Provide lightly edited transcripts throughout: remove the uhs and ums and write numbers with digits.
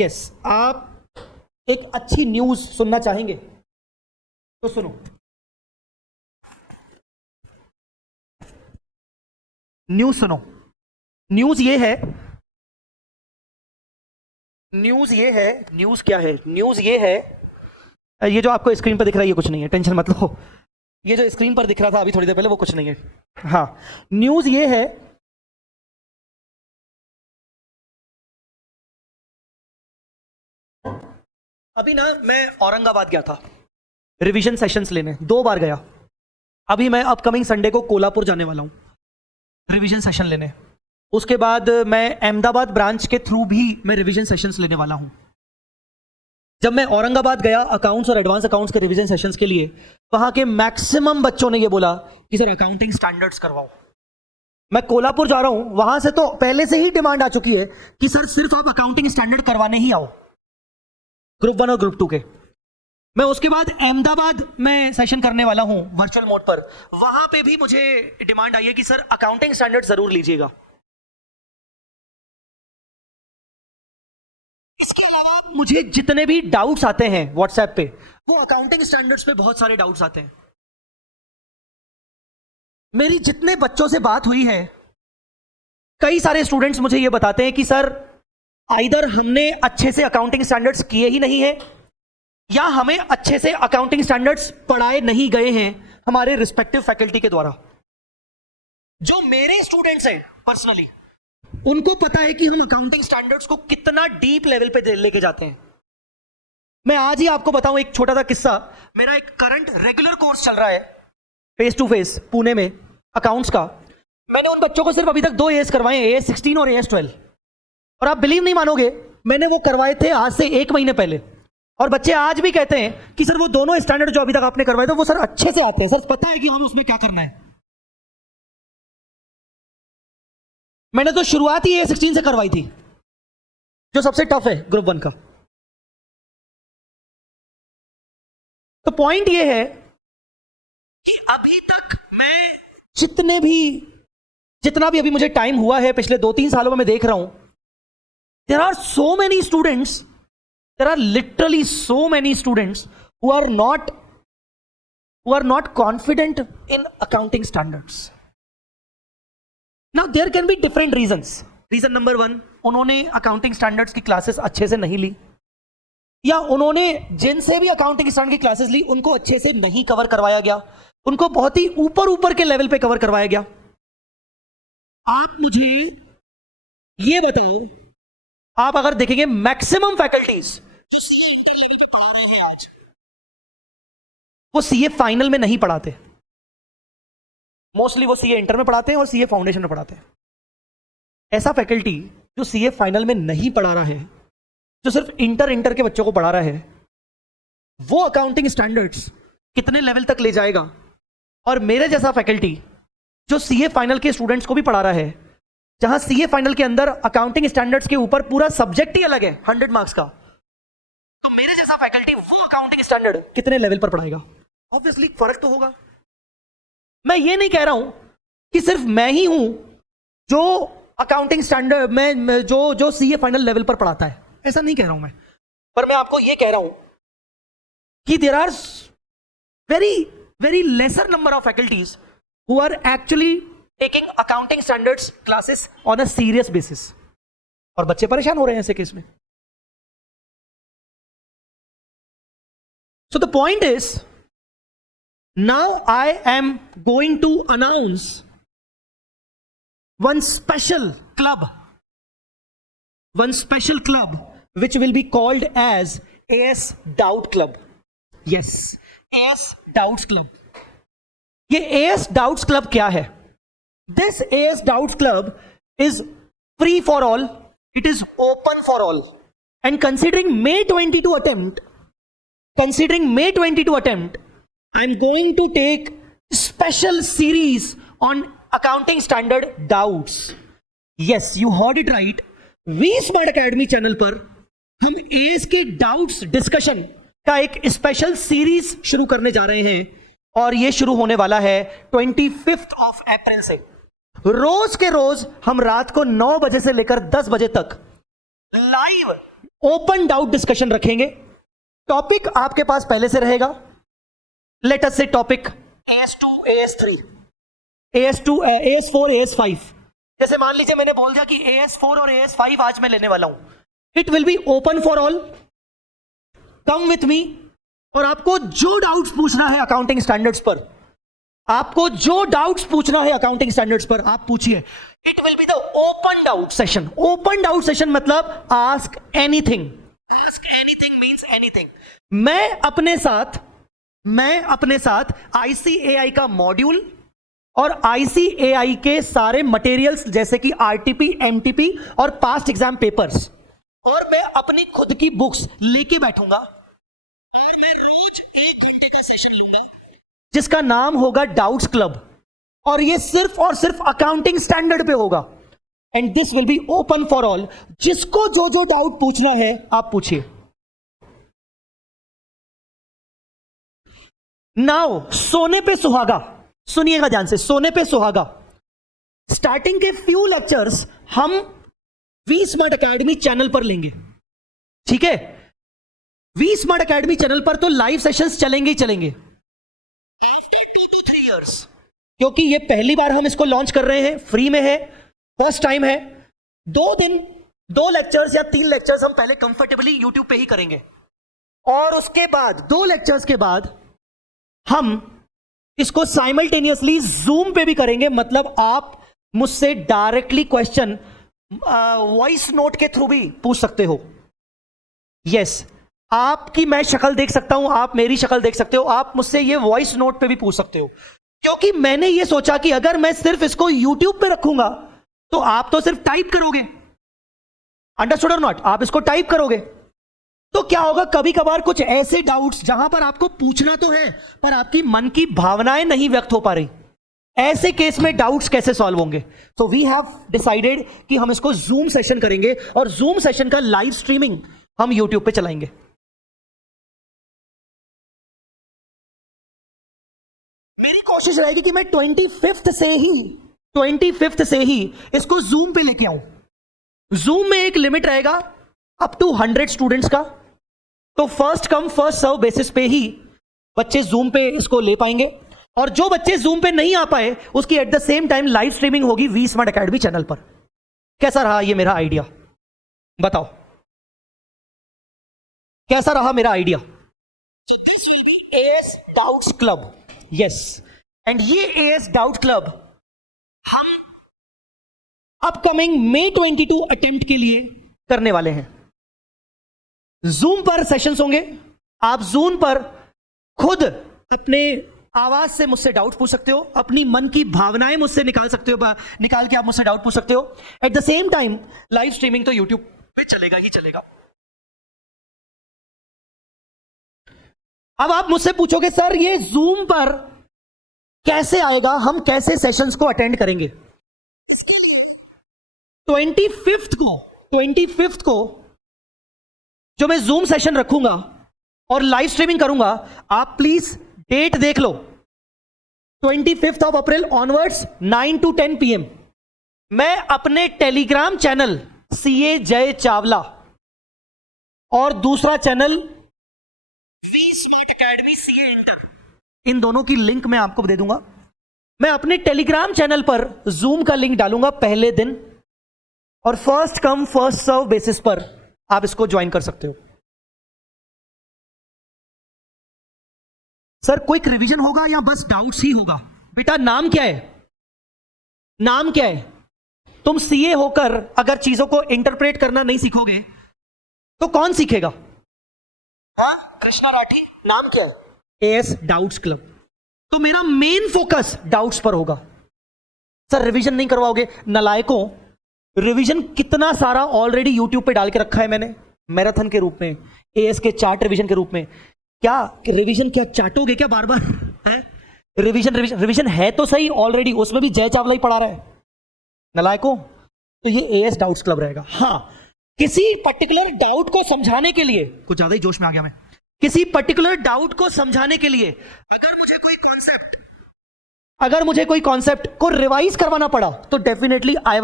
Yes, आप एक अच्छी न्यूज सुनना चाहेंगे तो सुनो। न्यूज सुनो। न्यूज ये है, न्यूज क्या है? न्यूज ये है, ये जो आपको स्क्रीन पर दिख रहा है ये कुछ नहीं है, टेंशन मत लो। ये जो स्क्रीन पर दिख रहा था अभी थोड़ी देर पहले वो कुछ नहीं है। हाँ, न्यूज ये है, अभी ना मैं औरंगाबाद गया था रिवीजन सेशंस लेने, 2 बार गया। अभी मैं अपकमिंग संडे को कोल्हापुर जाने वाला हूं रिवीजन सेशन लेने। उसके बाद मैं अहमदाबाद ब्रांच के थ्रू भी मैं रिवीजन सेशंस लेने वाला हूं। जब मैं औरंगाबाद गया अकाउंट्स और एडवांस अकाउंट्स के रिवीजन सेशंस के लिए, वहां के मैक्सिमम बच्चों ने ये बोला कि सर अकाउंटिंग स्टैंडर्ड्स करवाओ। मैं कोल्हापुर जा रहा हूं, वहां से तो पहले से ही डिमांड आ चुकी है कि सर सिर्फ आप अकाउंटिंग स्टैंडर्ड करवाने ही आओ, ग्रुप 1 और ग्रुप 2 के। मैं उसके बाद अहमदाबाद में सेशन करने वाला हूं वर्चुअल मोड पर, वहां पे भी मुझे डिमांड आई है कि सर अकाउंटिंग स्टैंडर्ड जरूर लीजिएगा। इसके अलावा मुझे जितने भी डाउट्स आते हैं व्हाट्सएप पे, वो अकाउंटिंग स्टैंडर्ड्स पे बहुत सारे डाउट्स आते हैं। मेरी जितने बच्चों से बात हुई है, कई सारे स्टूडेंट्स मुझे ये बताते हैं कि सर आइदर हमने अच्छे से अकाउंटिंग स्टैंडर्ड्स किए ही नहीं है, या हमें अच्छे से अकाउंटिंग स्टैंडर्ड्स पढ़ाए नहीं गए हैं हमारे रिस्पेक्टिव फैकल्टी के द्वारा। जो मेरे स्टूडेंट्स हैं पर्सनली, उनको पता है कि हम अकाउंटिंग स्टैंडर्ड्स को कितना डीप लेवल पे लेके जाते हैं। मैं आज ही आपको बताऊं एक छोटा सा किस्सा। मेरा एक करंट रेगुलर कोर्स चल रहा है फेस टू फेस पुणे में अकाउंट्स का। मैंने उन बच्चों को सिर्फ अभी तक 2 एएस करवाए हैं, AS 16 और AS 12। और आप बिलीव नहीं मानोगे, मैंने वो करवाए थे आज से 1 महीने पहले, और बच्चे आज भी कहते हैं कि सर वो दोनों स्टैंडर्ड जो अभी तक आपने करवाए थे वो सर अच्छे से आते हैं, सर पता है कि हमें उसमें क्या करना है। मैंने तो शुरुआत ही AS 16 से करवाई थी, जो सबसे टफ है ग्रुप 1 का। तो पॉइंट ये है, अभी तक मैं जितना भी अभी मुझे टाइम हुआ है, पिछले 2-3 सालों में मैं देख रहा हूं, there are so many students, there are literally so many students who are not confident in accounting standards. Now there can be different reasons. Reason number 1, उन्होंने अकाउंटिंग स्टैंडर्ड्स की क्लासेस अच्छे से नहीं ली, या उन्होंने जिनसे भी अकाउंटिंग स्टैंडर्ड की क्लासेस ली उनको अच्छे से नहीं कवर करवाया गया, उनको बहुत ही ऊपर के लेवल पे कवर करवाया गया। आप मुझे ये बताओ, आप अगर देखेंगे मैक्सिमम फैकल्टीज वो सीए फाइनल में नहीं पढ़ाते, मोस्टली वो सीए इंटर में पढ़ाते हैं और सीए फाउंडेशन में पढ़ाते हैं। ऐसा फैकल्टी जो सीए फाइनल में नहीं पढ़ा रहा है, जो सिर्फ इंटर के बच्चों को पढ़ा रहा है, वो अकाउंटिंग स्टैंडर्ड्स कितने लेवल तक ले जाएगा? और मेरे जैसा फैकल्टी जो सीए फाइनल के स्टूडेंट्स को भी पढ़ा रहा है, जहां सीए फाइनल के अंदर अकाउंटिंग स्टैंडर्ड्स के ऊपर पूरा सब्जेक्ट ही अलग है 100 मार्क्स का, तो मेरे जैसा फैकल्टी वो अकाउंटिंग स्टैंडर्ड कितने लेवल पर पढ़ाएगा? ऑब्वियसली फर्क तो होगा। मैं ये नहीं कह रहा हूं कि सिर्फ मैं ही हूं जो अकाउंटिंग स्टैंडर्ड में जो सीए फाइनल लेवल पर पढ़ाता है, ऐसा नहीं कह रहा हूं मैं, पर मैं आपको ये कह रहा हूं कि there are very lesser number of faculties who are actually taking accounting standards classes on a serious basis, और बच्चे परेशान हो रहे हैं ऐसे केस में। So the point is, now I am going to announce one special club which will be called as AS Doubt Club. Yes, AS Doubts Club. ये AS Doubts Club क्या है? This AS Doubts Club is free for all. It is open for all. And considering May 22 attempt, I'm going to take special series on accounting standard doubts. Yes, you heard it right. V Smart Academy channel पर हम AS के doubts discussion का एक special series शुरू करने जा रहे हैं, और यह शुरू होने वाला है 25 अप्रैल से। रोज के रोज हम रात को 9 बजे से लेकर 10 बजे तक लाइव ओपन डाउट डिस्कशन रखेंगे। टॉपिक आपके पास पहले से रहेगा। लेट अस से topic AS2 AS3 AS2 AS4 AS5। जैसे मान लीजिए मैंने बोल दिया कि AS4 और AS5 आज मैं लेने वाला हूं। It will be open for all, come with me. और आपको जो डाउट्स पूछना है अकाउंटिंग स्टैंडर्ड्स पर, आपको जो डाउट्स पूछना है अकाउंटिंग स्टैंडर्ड्स पर, आप पूछिए। It will be the open doubt session. Open doubt session मतलब ask anything. Ask anything means anything. मैं अपने साथ ICAI का मॉड्यूल और ICAI के सारे मटेरियल्स जैसे कि RTP, MTP और पास्ट एग्जाम पेपर्स, और मैं अपनी खुद की बुक्स लेके बैठूंगा और मैं रोज 1 घंटे का सेशन लूंगा जिसका नाम होगा डाउट्स क्लब। और ये सिर्फ और सिर्फ अकाउंटिंग स्टैंडर्ड पे होगा। And this will be open for all. जिसको जो जो डाउट पूछना है आप पूछिए। नाउ सोने पे सुहागा, सुनिएगा ध्यान से, सोने पे सुहागा। स्टार्टिंग के फ्यू लेक्चर्स हम वी स्मार्ट अकेडमी चैनल पर लेंगे, ठीक है। वी स्मार्ट अकेडमी चैनल पर तो लाइव सेशंस चलेंगे ही चलेंगे आफ्टर 2 to 3 years, क्योंकि ये पहली बार हम इसको लॉन्च कर रहे हैं, फ्री में है, फर्स्ट टाइम है। 2 दिन 2 लेक्चर्स या 3 लेक्चर्स हम पहले कंफर्टेबली यूट्यूब पे ही करेंगे, और उसके बाद 2 लेक्चर्स के बाद हम इसको साइमल्टेनियसली जूम पे भी करेंगे। मतलब आप मुझसे डायरेक्टली क्वेश्चन वॉइस नोट के थ्रू भी पूछ सकते हो। यस, आपकी मैं शक्ल देख सकता हूं, आप मेरी शक्ल देख सकते हो, आप मुझसे ये वॉइस नोट पे भी पूछ सकते हो। क्योंकि मैंने ये सोचा कि अगर मैं सिर्फ इसको यूट्यूब पे रखूंगा तो आप तो सिर्फ टाइप करोगे, अंडरस्टूड और नॉट, आप इसको टाइप करोगे, तो क्या होगा, कभी कभार कुछ ऐसे डाउट्स जहां पर आपको पूछना तो है पर आपकी मन की भावनाएं नहीं व्यक्त हो पा रही, ऐसे केस में डाउट्स कैसे सॉल्व होंगे। तो वी हैव डिसाइडेड कि हम इसको जूम सेशन करेंगे, और जूम सेशन का लाइव स्ट्रीमिंग हम यूट्यूब पे चलाएंगे। मेरी कोशिश रहेगी कि मैं 25th से ही इसको जूम पे लेके आऊं। जूम में एक लिमिट रहेगा अप टू 100 स्टूडेंट्स का, तो first come first serve basis पे ही बच्चे जूम पे इसको ले पाएंगे। और जो बच्चे जूम पे नहीं आ पाए उसकी at the same time live streaming होगी वी स्मार्ट अकेडमी चैनल पर। कैसा रहा ये मेरा आइडिया, बताओ कैसा रहा मेरा idea. AS doubts club, yes, and ये AS डाउट क्लब हम अपकमिंग May 22 अटेम्प्ट के लिए करने वाले हैं। जूम पर सेशंस होंगे, आप जूम पर खुद अपने आवाज से मुझसे डाउट पूछ सकते हो, अपनी मन की भावनाएं मुझसे निकाल सकते हो, निकाल के आप मुझसे डाउट पूछ सकते हो। At the same time live streaming तो यूट्यूब पे चलेगा ही चलेगा। अब आप मुझसे पूछोगे सर ये जूम पर कैसे आएगा, हम कैसे सेशंस को अटेंड करेंगे। इसके लिए 25th को जो मैं जूम सेशन रखूंगा और लाइव स्ट्रीमिंग करूंगा, आप प्लीज डेट देख लो, 25th of April onwards 9 to 10 PM मैं अपने टेलीग्राम चैनल CA जय चावला और दूसरा channel V Smart Academy CA inter, इन दोनों की लिंक मैं आपको दे दूंगा। मैं अपने टेलीग्राम चैनल पर जूम का लिंक डालूंगा पहले दिन, और first come first serve basis पर आप इसको ज्वाइन कर सकते हो। सर क्विक रिवीजन होगा या बस डाउट्स ही होगा? बेटा नाम क्या है, नाम क्या है? तुम CA होकर अगर चीजों को इंटरप्रेट करना नहीं सीखोगे तो कौन सीखेगा? हाँ, कृष्णा राठी, नाम क्या है? AS doubts club. तो मेरा मेन फोकस डाउट्स पर होगा। सर रिवीजन नहीं करवाओगे? नलायकों, रिवीजन कितना सारा ऑलरेडी यूट्यूब पे डाल के रखा है मैंने, मैराथन के रूप में, AS के चार्ट रिवीजन के रूप में। क्या रिवीजन क्या चाटोगे क्या बार बार? रिवीजन है तो सही ऑलरेडी, उसमें भी जय चावला ही पढ़ा रहा है नलायकों। तो ये AS डाउट्स क्लब रहेगा। हाँ, किसी पर्टिकुलर डाउट को समझाने के लिए, कुछ ज्यादा ही जोश में आ गया मैं, किसी पर्टिकुलर डाउट को समझाने के लिए अगर मुझे कोई कॉन्सेप्ट को रिवाइज करवाना पड़ा तो definitely I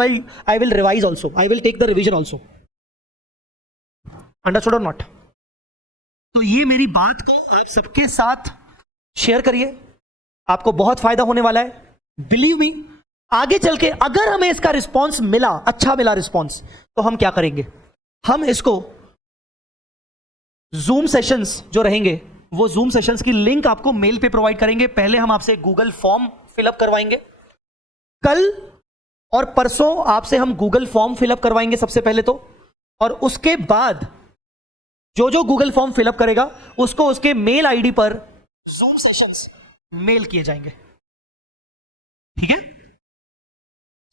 will revise also, I will take the revision also. Understood और नॉट? तो ये मेरी बात को आप सबके साथ शेयर करिए, आपको बहुत फायदा होने वाला है। बिलीव मी, आगे चल के अगर हमें इसका रिस्पॉन्स मिला, अच्छा मिला रिस्पॉन्स, तो हम क्या करेंगे, हम इसको जूम सेशंस जो रहेंगे, वो जूम सेशंस की लिंक आपको मेल पे प्रोवाइड करेंगे। पहले हम आपसे गूगल फॉर्म फिलअप करवाएंगे, कल और परसों आपसे हम गूगल फॉर्म फिलअप करवाएंगे सबसे पहले तो, और उसके बाद जो जो गूगल फॉर्म फिलअप करेगा उसको उसके मेल आईडी पर जूम सेशंस मेल किए जाएंगे। ठीक है,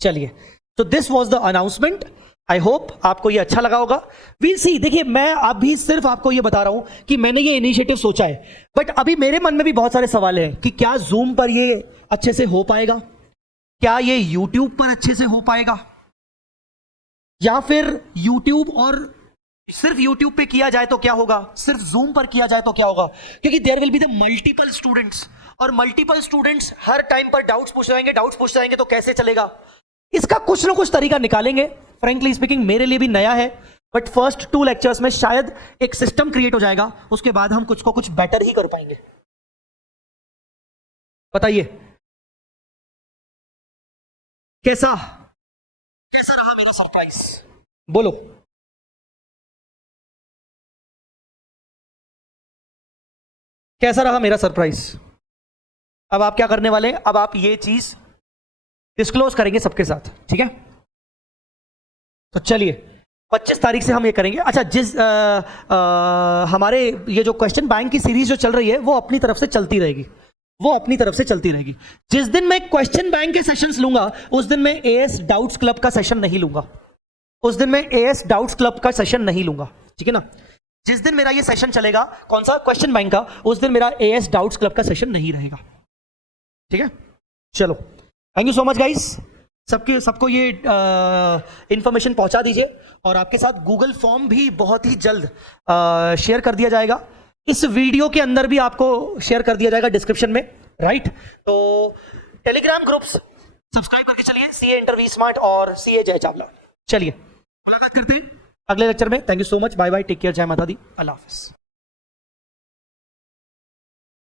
चलिए, तो this was the announcement. I hope आपको ये अच्छा लगा होगा। वील सी, देखिए मैं अभी सिर्फ आपको ये बता रहा हूं कि मैंने ये इनिशिएटिव सोचा है, बट अभी मेरे मन में भी बहुत सारे सवाल हैं कि क्या जूम पर ये अच्छे से हो पाएगा, क्या ये यूट्यूब पर अच्छे से हो पाएगा, या फिर यूट्यूब और सिर्फ यूट्यूब पे किया जाए तो क्या होगा, सिर्फ जूम पर किया जाए तो क्या होगा, क्योंकि there will be the multiple students, और मल्टीपल स्टूडेंट्स हर टाइम पर डाउट्स पूछ जाएंगे तो कैसे चलेगा। इसका कुछ ना कुछ तरीका निकालेंगे। फ्रैंकली स्पीकिंग मेरे लिए भी नया है, बट फर्स्ट 2 लेक्चर्स में शायद एक सिस्टम क्रिएट हो जाएगा, उसके बाद हम कुछ को कुछ बेटर ही कर पाएंगे। बताइए कैसा रहा मेरा सरप्राइज, बोलो। कैसा रहा मेरा सरप्राइज? अब आप क्या करने वाले हैं, अब आप ये चीज डिस्क्लोज करेंगे सबके साथ, ठीक है? तो चलिए 25 तारीख से हम ये करेंगे। अच्छा, जिस हमारे ये जो क्वेश्चन बैंक की सीरीज जो चल रही है वो अपनी तरफ से चलती रहेगी, जिस दिन मैं क्वेश्चन बैंक के सेशंस लूंगा उस दिन मैं एएस डाउट्स क्लब का सेशन नहीं लूंगा, ठीक है ना? जिस दिन मेरा ये सेशन चलेगा, कौन सा, क्वेश्चन बैंक का, उस दिन मेरा एएस डाउट्स क्लब का सेशन नहीं रहेगा, ठीक है? चलो, thank you so much guys. सबको ये इंफॉर्मेशन पहुंचा दीजिए, और आपके साथ गूगल फॉर्म भी बहुत ही जल्द शेयर कर दिया जाएगा। इस वीडियो के अंदर भी आपको शेयर कर दिया जाएगा डिस्क्रिप्शन में, राइट? तो टेलीग्राम ग्रुप्स सब्सक्राइब करके चलिए, सीए इंटरव्यू स्मार्ट और सीए जय चावला। चलिए मुलाकात करते हैं अगले लेक्चर में। Thank you so much, bye bye, take care, जय माता दी, अल्लाह हाफिज।